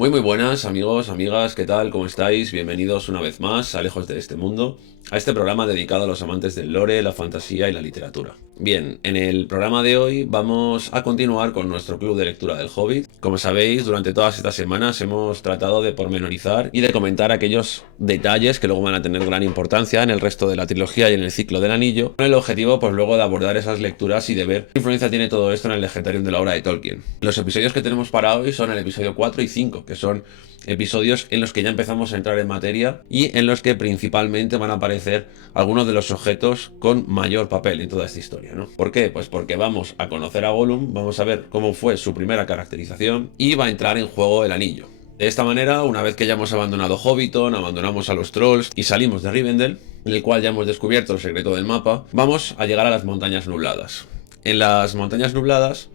Muy buenas amigos, amigas, ¿qué tal? ¿Cómo estáis? Bienvenidos una vez más a Lejos de este mundo, a este programa dedicado a los amantes del lore, la fantasía y la literatura. Bien, en el programa de hoy vamos a continuar con nuestro club de lectura del Hobbit. Como sabéis, durante todas estas semanas hemos tratado de pormenorizar y de comentar aquellos detalles que luego van a tener gran importancia en el resto de la trilogía y en el ciclo del anillo, con el objetivo pues luego de abordar esas lecturas y de ver qué influencia tiene todo esto en el legendarium de la obra de Tolkien. Los episodios que tenemos para hoy son el episodio 4 y 5, que son episodios en los que ya empezamos a entrar en materia y en los que principalmente van a aparecer algunos de los objetos con mayor papel en toda esta historia, ¿no? ¿Por qué? Pues porque vamos a conocer a Gollum, vamos a ver cómo fue su primera caracterización y va a entrar en juego el anillo. De esta manera, una vez que ya hemos abandonado Hobbiton, abandonamos a los trolls y salimos de Rivendell, en el cual ya hemos descubierto el secreto del mapa, vamos a llegar a las montañas nubladas. En las montañas nubladas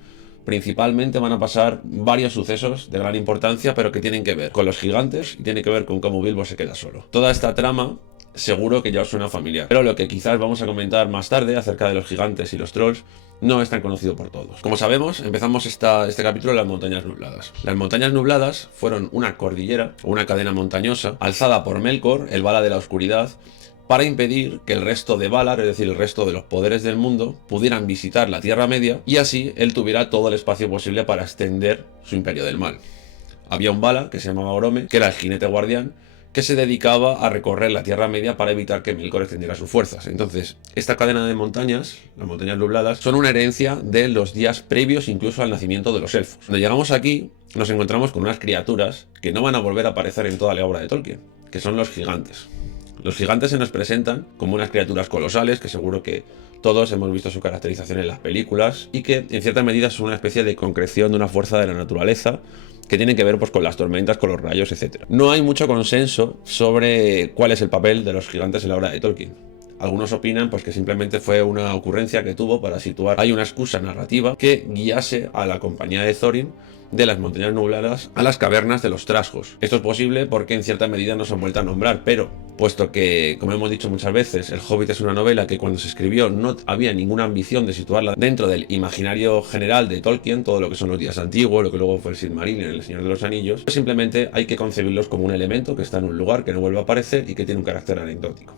principalmente van a pasar varios sucesos de gran importancia, pero que tienen que ver con los gigantes y tienen que ver con cómo Bilbo se queda solo. Toda esta trama seguro que ya os suena familiar, pero lo que quizás vamos a comentar más tarde acerca de los gigantes y los trolls no es tan conocido por todos. Como sabemos, empezamos este capítulo en las montañas nubladas. Las montañas nubladas fueron una cordillera o una cadena montañosa alzada por Melkor, el Vala de la Oscuridad, para impedir que el resto de Valar, es decir, el resto de los poderes del mundo, pudieran visitar la Tierra Media y así él tuviera todo el espacio posible para extender su imperio del mal. Había un Valar que se llamaba Orome, que era el jinete guardián, que se dedicaba a recorrer la Tierra Media para evitar que Melkor extendiera sus fuerzas. Entonces, esta cadena de montañas, las montañas nubladas, son una herencia de los días previos incluso al nacimiento de los elfos. Cuando llegamos aquí, nos encontramos con unas criaturas que no van a volver a aparecer en toda la obra de Tolkien, que son los gigantes. Los gigantes se nos presentan como unas criaturas colosales que seguro que todos hemos visto su caracterización en las películas y que en cierta medida son una especie de concreción de una fuerza de la naturaleza que tiene que ver pues, con las tormentas, con los rayos, etc. No hay mucho consenso sobre cuál es el papel de los gigantes en la obra de Tolkien. Algunos opinan pues, que simplemente fue una ocurrencia que tuvo para situar. Hay una excusa narrativa que guiase a la compañía de Thorin de las montañas nubladas a las cavernas de los Trasgos. Esto es posible porque en cierta medida no se han vuelto a nombrar, pero puesto que, como hemos dicho muchas veces, El Hobbit es una novela que cuando se escribió no había ninguna ambición de situarla dentro del imaginario general de Tolkien, todo lo que son los días antiguos, lo que luego fue el Silmarillion, El Señor de los Anillos, pues simplemente hay que concebirlos como un elemento que está en un lugar, que no vuelve a aparecer y que tiene un carácter anecdótico.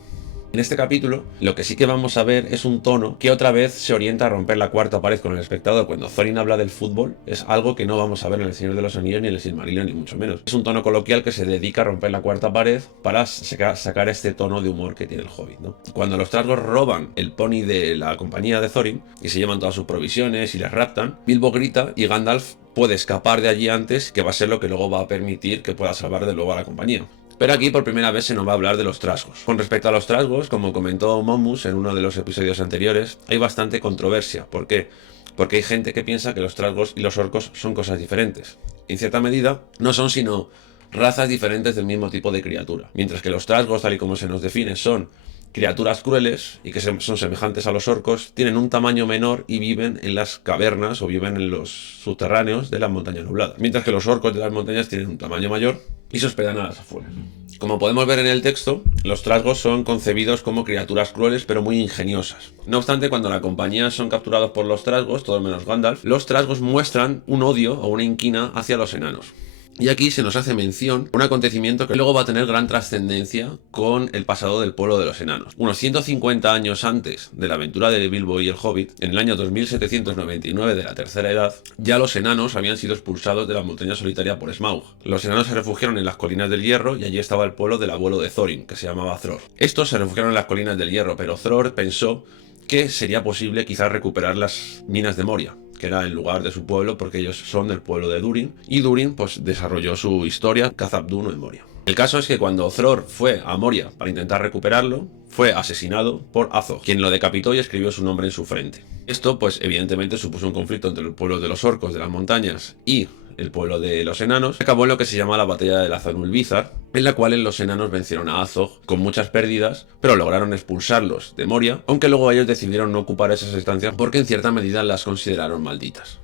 En este capítulo, lo que sí que vamos a ver es un tono que otra vez se orienta a romper la cuarta pared con el espectador. Cuando Thorin habla del fútbol, es algo que no vamos a ver en El Señor de los Anillos ni en El Silmarillion, ni mucho menos. Es un tono coloquial que se dedica a romper la cuarta pared para sacar este tono de humor que tiene el Hobbit, ¿no? Cuando los Trasgos roban el pony de la compañía de Thorin y se llevan todas sus provisiones y les raptan, Bilbo grita y Gandalf puede escapar de allí antes, que va a ser lo que luego va a permitir que pueda salvar de nuevo a la compañía. Pero aquí por primera vez se nos va a hablar de los Trasgos. Con respecto a los Trasgos, como comentó Momus en uno de los episodios anteriores, hay bastante controversia. ¿Por qué? Porque hay gente que piensa que los Trasgos y los orcos son cosas diferentes. En cierta medida, no son sino razas diferentes del mismo tipo de criatura. Mientras que los Trasgos, tal y como se nos define, son criaturas crueles y que son semejantes a los orcos, tienen un tamaño menor y viven en las cavernas o viven en los subterráneos de las montañas nubladas. Mientras que los orcos de las montañas tienen un tamaño mayor y se hospedan a las afueras. Como podemos ver en el texto, los Trasgos son concebidos como criaturas crueles pero muy ingeniosas. No obstante, cuando la compañía son capturados por los Trasgos, todo menos Gandalf, los Trasgos muestran un odio o una inquina hacia los enanos. Y aquí se nos hace mención un acontecimiento que luego va a tener gran trascendencia con el pasado del pueblo de los enanos. Unos 150 años antes de la aventura de Bilbo y el Hobbit, en el año 2799 de la Tercera Edad, ya los enanos habían sido expulsados de la montaña solitaria por Smaug. Los enanos se refugiaron en las colinas del Hierro y allí estaba el pueblo del abuelo de Thorin, que se llamaba Thror. Estos se refugiaron en las colinas del Hierro, pero Thror pensó que sería posible quizás recuperar las minas de Moria, que era el lugar de su pueblo, porque ellos son del pueblo de Durin, y Durin pues desarrolló su historia Khazad-dûm en Moria. El caso es que cuando Thror fue a Moria para intentar recuperarlo, fue asesinado por Azog, quien lo decapitó y escribió su nombre en su frente. Esto pues evidentemente supuso un conflicto entre el pueblo de los orcos de las montañas y el pueblo de los enanos. Acabó en lo que se llama la batalla de la Zanulbizar, en la cual los enanos vencieron a Azog con muchas pérdidas, pero lograron expulsarlos de Moria, aunque luego ellos decidieron no ocupar esas estancias porque en cierta medida las consideraron malditas.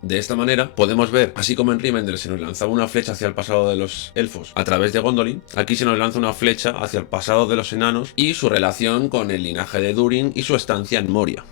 De esta manera podemos ver, así como en Rivendell se nos lanzaba una flecha hacia el pasado de los elfos a través de Gondolin, aquí se nos lanza una flecha hacia el pasado de los enanos y su relación con el linaje de Durin y su estancia en Moria.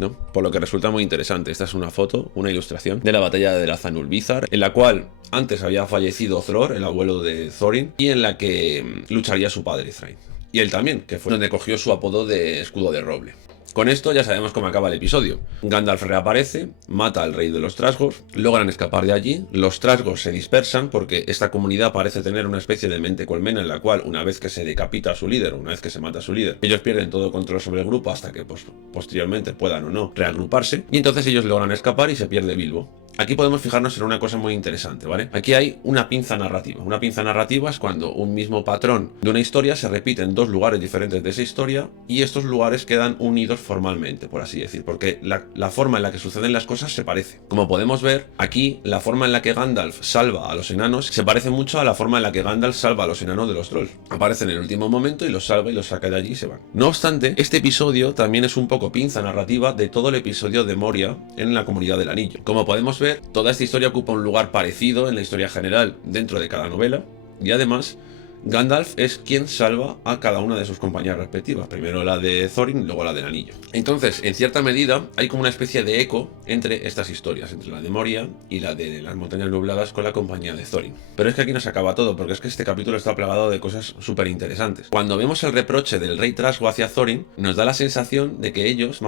¿no? Por lo que resulta muy interesante. Esta es una foto, una ilustración de la batalla de Lazanul Bizar, en la cual antes había fallecido Thror, el abuelo de Thorin, y en la que lucharía su padre Thrain. Y él también, que fue donde cogió su apodo de escudo de roble. Con esto ya sabemos cómo acaba el episodio. Gandalf reaparece, mata al rey de los Trasgos, logran escapar de allí, los Trasgos se dispersan porque esta comunidad parece tener una especie de mente colmena en la cual una vez que se decapita a su líder, una vez que se mata a su líder, ellos pierden todo control sobre el grupo hasta que posteriormente puedan o no reagruparse, y entonces ellos logran escapar y se pierde Bilbo. Aquí podemos fijarnos en una cosa muy interesante, ¿vale? Aquí hay una pinza narrativa. Una pinza narrativa es cuando un mismo patrón de una historia se repite en dos lugares diferentes de esa historia y estos lugares quedan unidos formalmente, por así decir, porque la forma en la que suceden las cosas se parece. Como podemos ver, aquí la forma en la que Gandalf salva a los enanos se parece mucho a la forma en la que Gandalf salva a los enanos de los trolls. Aparece en el último momento y los salva y los saca de allí y se van. No obstante, este episodio también es un poco pinza narrativa de todo el episodio de Moria en la Comunidad del Anillo. Como podemos ver, toda esta historia ocupa un lugar parecido en la historia general dentro de cada novela y además Gandalf es quien salva a cada una de sus compañeras respectivas, primero la de Thorin, luego la del Anillo. Entonces, en cierta medida, hay como una especie de eco entre estas historias, entre la de Moria y la de las Montañas Nubladas con la compañía de Thorin. Pero es que aquí no se acaba todo, porque es que este capítulo está plagado de cosas súper interesantes. Cuando vemos el reproche del rey Trasgo hacia Thorin, nos da la sensación de que ellos,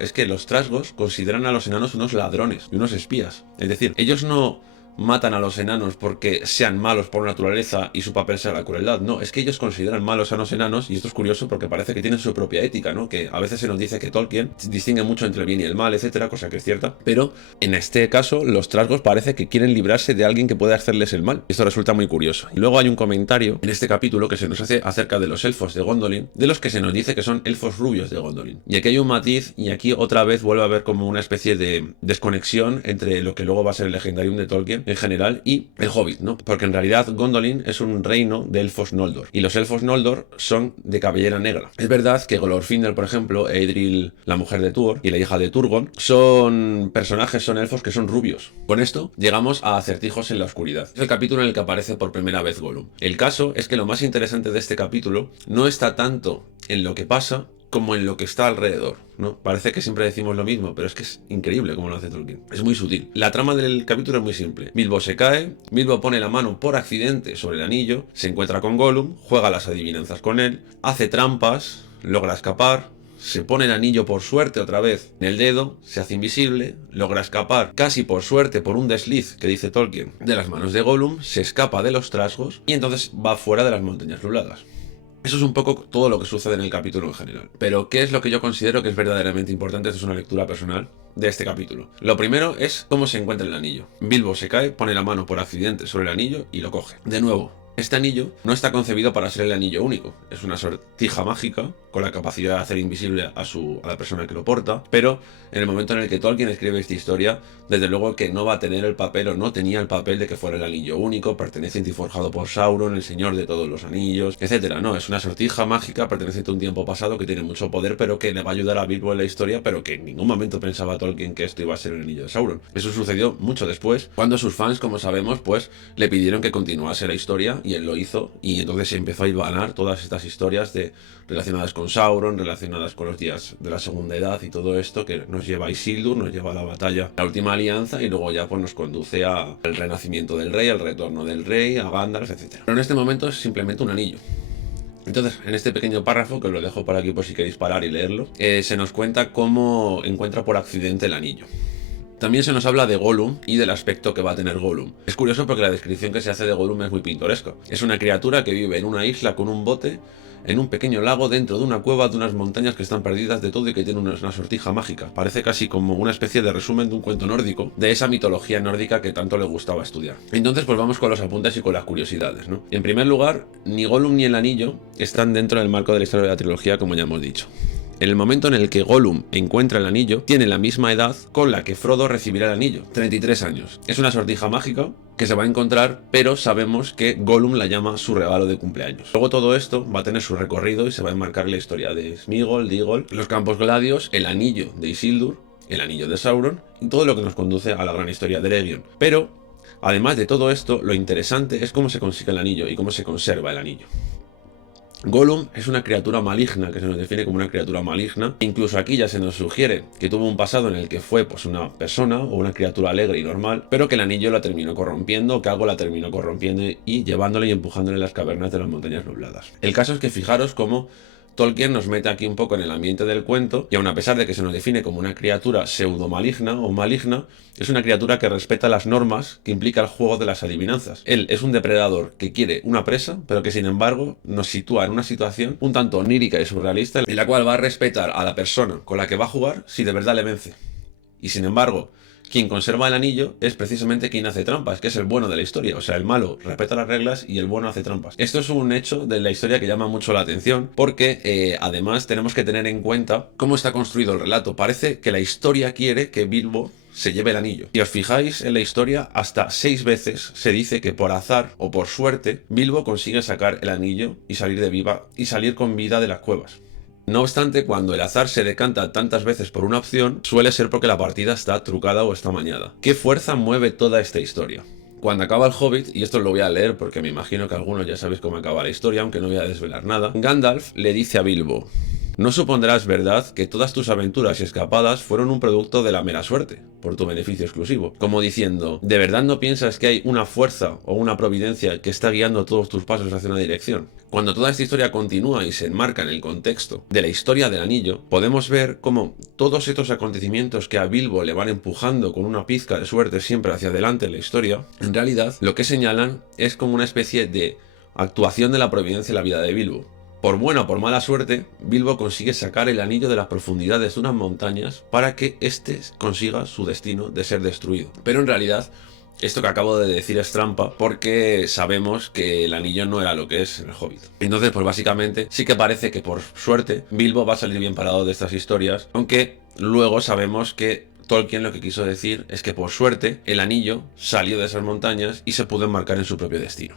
es que los Trasgos consideran a los enanos unos ladrones y unos espías. Es decir, ellos no matan a los enanos porque sean malos por naturaleza y su papel sea la crueldad. No, es que ellos consideran malos a los enanos, y esto es curioso porque parece que tienen su propia ética, ¿no? Que a veces se nos dice que Tolkien distingue mucho entre el bien y el mal, etcétera, cosa que es cierta, pero en este caso los Trasgos parece que quieren librarse de alguien que puede hacerles el mal. Esto resulta muy curioso. Y luego hay un comentario en este capítulo que se nos hace acerca de los elfos de Gondolin, de los que se nos dice que son elfos rubios de Gondolin. Y aquí hay un matiz, y aquí otra vez vuelve a haber como una especie de desconexión entre lo que luego va a ser el Legendarium de Tolkien en general y el Hobbit, ¿no? Porque en realidad Gondolin es un reino de elfos Noldor, y los elfos Noldor son de cabellera negra. Es verdad que Glorfindel, por ejemplo, Eidril, la mujer de Tuor, y la hija de Turgon, son elfos que son rubios. Con esto llegamos a Acertijos en la Oscuridad. Es el capítulo en el que aparece por primera vez Gollum. El caso es que lo más interesante de este capítulo no está tanto en lo que pasa como en lo que está alrededor, ¿no? Parece que siempre decimos lo mismo, pero es que es increíble cómo lo hace Tolkien. Es muy sutil. La trama del capítulo es muy simple. Bilbo se cae, Bilbo pone la mano por accidente sobre el anillo, se encuentra con Gollum, juega las adivinanzas con él, hace trampas, logra escapar, se pone el anillo por suerte otra vez en el dedo, se hace invisible, logra escapar casi por suerte por un desliz, que dice Tolkien, de las manos de Gollum, se escapa de los Trasgos y entonces va fuera de las Montañas Nubladas. Eso es un poco todo lo que sucede en el capítulo en general. Pero ¿qué es lo que yo considero que es verdaderamente importante? Esto es una lectura personal de este capítulo. Lo primero es cómo se encuentra el anillo. Bilbo se cae, pone la mano por accidente sobre el anillo y lo coge. De nuevo, este anillo no está concebido para ser el anillo único. Es una sortija mágica con la capacidad de hacer invisible a la persona que lo porta, pero en el momento en el que Tolkien escribe esta historia, desde luego que no va a tener el papel, o no tenía el papel de que fuera el anillo único, perteneciente y forjado por Sauron, el señor de todos los anillos, etcétera. No, es una sortija mágica perteneciente a un tiempo pasado que tiene mucho poder, pero que le va a ayudar a Bilbo en la historia, pero que en ningún momento pensaba Tolkien que esto iba a ser el anillo de Sauron. Eso sucedió mucho después, cuando sus fans, como sabemos, pues le pidieron que continuase la historia, y él lo hizo, y entonces se empezó a hilvanar todas estas historias relacionadas con Sauron, relacionadas con los días de la Segunda Edad y todo esto, que nos lleva a Isildur, nos lleva a la batalla, la última alianza, y luego ya pues nos conduce al renacimiento del rey, al retorno del rey, a Gandalf, etc. Pero en este momento es simplemente un anillo. Entonces, en este pequeño párrafo, que os lo dejo por aquí por si queréis parar y leerlo, se nos cuenta cómo encuentra por accidente el anillo. También se nos habla de Gollum y del aspecto que va a tener Gollum. Es curioso porque la descripción que se hace de Gollum es muy pintoresca. Es una criatura que vive en una isla con un bote, en un pequeño lago, dentro de una cueva de unas montañas que están perdidas de todo y que tiene una sortija mágica. Parece casi como una especie de resumen de un cuento nórdico, de esa mitología nórdica que tanto le gustaba estudiar. Entonces pues vamos con los apuntes y con las curiosidades, ¿no? En primer lugar, ni Gollum ni el anillo están dentro del marco de la historia de la trilogía, como ya hemos dicho. En el momento en el que Gollum encuentra el anillo, tiene la misma edad con la que Frodo recibirá el anillo, 33 años. Es una sortija mágica que se va a encontrar, pero sabemos que Gollum la llama su regalo de cumpleaños. Luego todo esto va a tener su recorrido y se va a enmarcar la historia de Sméagol, Déagol, los Campos Gladios, el anillo de Isildur, el anillo de Sauron y todo lo que nos conduce a la gran historia de Eregion. Pero, además de todo esto, lo interesante es cómo se consigue el anillo y cómo se conserva el anillo. Gollum es una criatura maligna, que se nos define como una criatura maligna. Incluso aquí ya se nos sugiere que tuvo un pasado en el que fue pues una persona o una criatura alegre y normal, pero que el anillo la terminó corrompiendo, o que algo la terminó corrompiendo y llevándole y empujándole en las cavernas de las montañas nubladas. El caso es que fijaros cómo Tolkien nos mete aquí un poco en el ambiente del cuento, y aun a pesar de que se nos define como una criatura pseudo maligna o maligna, es una criatura que respeta las normas que implica el juego de las adivinanzas. Él es un depredador que quiere una presa, pero que sin embargo nos sitúa en una situación un tanto onírica y surrealista, en la cual va a respetar a la persona con la que va a jugar si de verdad le vence. Y sin embargo, quien conserva el anillo es precisamente quien hace trampas, que es el bueno de la historia. O sea, el malo respeta las reglas y el bueno hace trampas. Esto es un hecho de la historia que llama mucho la atención, porque además tenemos que tener en cuenta cómo está construido el relato. Parece que la historia quiere que Bilbo se lleve el anillo. Si os fijáis en la historia, hasta 6 veces se dice que por azar o por suerte, Bilbo consigue sacar el anillo y salir con vida de las cuevas. No obstante, cuando el azar se decanta tantas veces por una opción, suele ser porque la partida está trucada o está amañada. ¿Qué fuerza mueve toda esta historia? Cuando acaba el Hobbit, y esto lo voy a leer porque me imagino que algunos ya sabéis cómo acaba la historia, aunque no voy a desvelar nada, Gandalf le dice a Bilbo: no supondrás, verdad, que todas tus aventuras y escapadas fueron un producto de la mera suerte, por tu beneficio exclusivo. Como diciendo, ¿de verdad no piensas que hay una fuerza o una providencia que está guiando todos tus pasos hacia una dirección? Cuando toda esta historia continúa y se enmarca en el contexto de la historia del anillo, podemos ver cómo todos estos acontecimientos que a Bilbo le van empujando con una pizca de suerte siempre hacia adelante en la historia, en realidad lo que señalan es como una especie de actuación de la providencia en la vida de Bilbo. Por buena o por mala suerte, Bilbo consigue sacar el anillo de las profundidades de unas montañas para que éste consiga su destino de ser destruido. Pero en realidad, esto que acabo de decir es trampa, porque sabemos que el anillo no era lo que es en el Hobbit. Entonces, pues básicamente sí que parece que por suerte Bilbo va a salir bien parado de estas historias, aunque luego sabemos que Tolkien lo que quiso decir es que por suerte el anillo salió de esas montañas y se pudo enmarcar en su propio destino.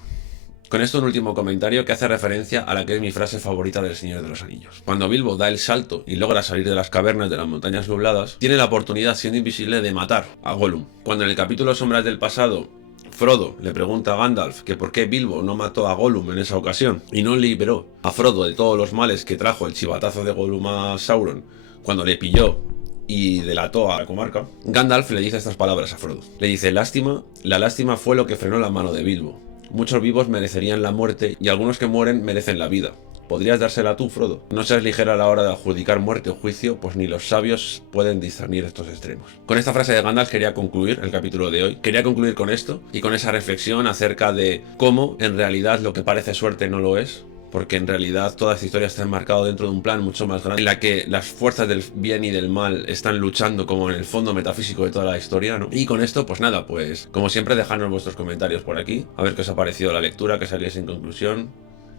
Con esto un último comentario que hace referencia a la que es mi frase favorita del Señor de los Anillos. Cuando Bilbo da el salto y logra salir de las cavernas de las montañas nubladas, tiene la oportunidad, siendo invisible, de matar a Gollum. Cuando en el capítulo Sombras del Pasado, Frodo le pregunta a Gandalf que por qué Bilbo no mató a Gollum en esa ocasión y no liberó a Frodo de todos los males que trajo el chivatazo de Gollum a Sauron cuando le pilló y delató a la comarca, Gandalf le dice estas palabras a Frodo. Le dice: la lástima fue lo que frenó la mano de Bilbo. Muchos vivos merecerían la muerte y algunos que mueren merecen la vida. ¿Podrías dársela tú, Frodo? No seas ligero a la hora de adjudicar muerte o juicio, pues ni los sabios pueden discernir estos extremos. Con esta frase de Gandalf quería concluir el capítulo de hoy. Quería concluir con esto y con esa reflexión acerca de cómo en realidad lo que parece suerte no lo es, porque en realidad toda esta historia está enmarcada dentro de un plan mucho más grande, en la que las fuerzas del bien y del mal están luchando como en el fondo metafísico de toda la historia, ¿no? Y con esto, pues nada, pues como siempre, dejadnos vuestros comentarios por aquí, a ver qué os ha parecido la lectura, que salgáis en conclusión,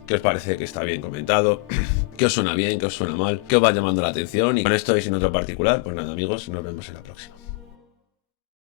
qué os parece que está bien comentado, qué os suena bien, qué os suena mal, qué os va llamando la atención. Y con esto y sin otro particular, pues nada, amigos, nos vemos en la próxima.